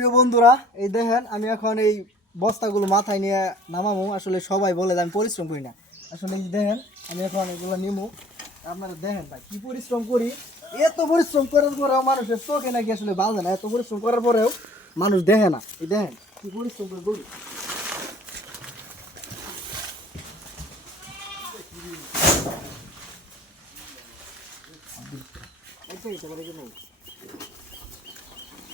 প্রিয় বন্ধুরা এই দেখেন আমি এখন এই বস্তাগুলো মাথায় নিয়ে নামাবো আসলে সবাই বলে যে আমি পরিশ্রম করি না। আসলে এই দেখেন আমি এখন এগুলো নিমু। আপনারা দেখেন ভাই কি পরিশ্রম করি? এত পরিশ্রম করার পরেও মানুষের চোখে নাকি আসলে বাজে না। এত পরিশ্রম করার পরেও মানুষ দেখে না। এই দেখেন কি পরিশ্রম করে করি? আচ্ছা, এটা বলে?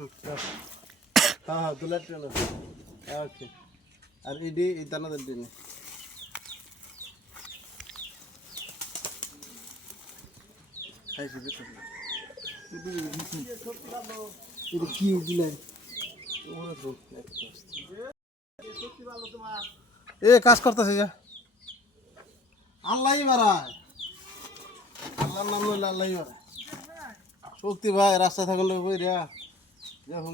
হ্যাঁ হ্যাঁ দুলার ট্রেন ওকে। আর ইডি এই দানাদের দিন খাইছি বেতন এটা এ, কাজ করতেছে যা। আল্লাহই মারায় আল্লাহর নাম লইলে আল্লাহই মারায় শক্তি ভাই রাস্তা থাকুন বই যে কেন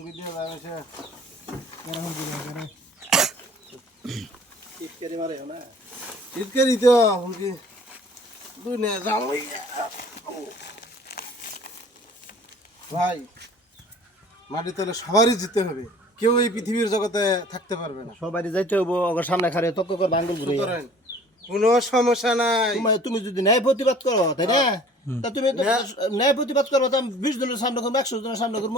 ভাই মাটি তলে সবারই জিততে হবে কেউ এই পৃথিবীর জগতে থাকতে পারবে না সবারই যাইতে হব ওর সামনে খারে তক্ক করে বাঙ্গুল ঘুরে কোনো সমস্যা নাই তুমি যদি ন্যায় প্রতিবাদ করো, তাই না? তা তুমি তো ন্যায় প্রতিবাদ করব তো আমি বিশ জনের সামনে করব একশো জনের সামনে করব।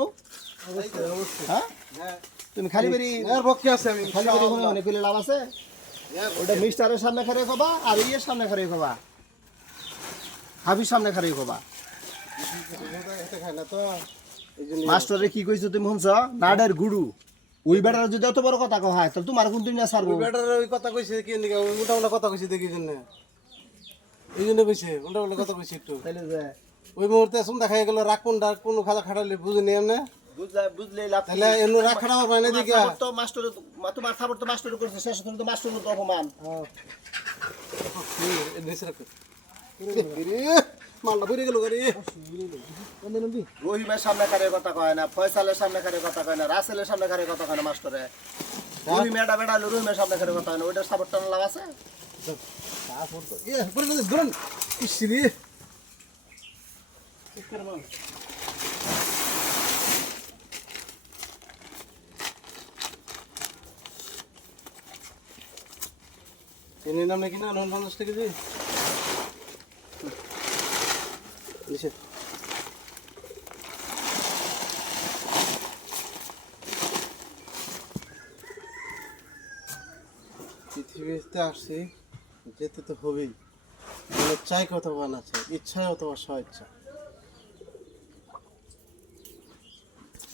হ্যাঁ? হ্যাঁ তুমি খালি বেরি পক্ষে আছে আমি খালি বেরি মনে লাভ আছে? ওটা মিস্টারের সামনে খারে খবা আর ইয়ের সামনে খারে খবা হাবির সামনে খারে না মাস্টারে কি কইছো তুমি শুনছ? নাডের গুড়ু। ওই বেটার যদি এত বড় কথা কয় হয় তাহলে তোমার কোন দিন সারবো ওই ব্যাটার ওই কথা কইছে কি উল্টা কথা কইছে দেখি জন্য। এই জন্য কইছে উল্টা উল্টা কথা কইছে একটু। তাহলে যে ওই মুহূর্তে শুন দেখা গেল রাগ কোন ডাক কোন খাজা খাটালে বুঝে নিয়ে না। বুঝলে বুঝলে লাভ কি? তাহলে এনু রাগ খাটাও পায় না দেখি তোমার তো মাস্টার তোমার খাবার তো মাস্টার করছে শেষ করে তো মাস্টার তো অপমান। মাল্লা বেরিয়ে গেল গাড়ি রহিমের সামনে কারে কথা কয় না ফয়সালের সামনে কারে কথা কয় না রাসেলের সামনে কারে কথা কয় না মাস্টারে? রহিম এটা বেড়া হলো রহিমের সামনে কারে কথা কয় না ওইটার সাপোর্ট টান লাভ আছে ইয়ে পরে গেছে ধরুন ইসরি এনে নাম নাকি না নন পঞ্চাশ টাকা দিয়ে পৃথিবীতে আসছি যেতে তো হবেই। মানে চাই কত বান আছে ইচ্ছায় অথবা স্ব ইচ্ছা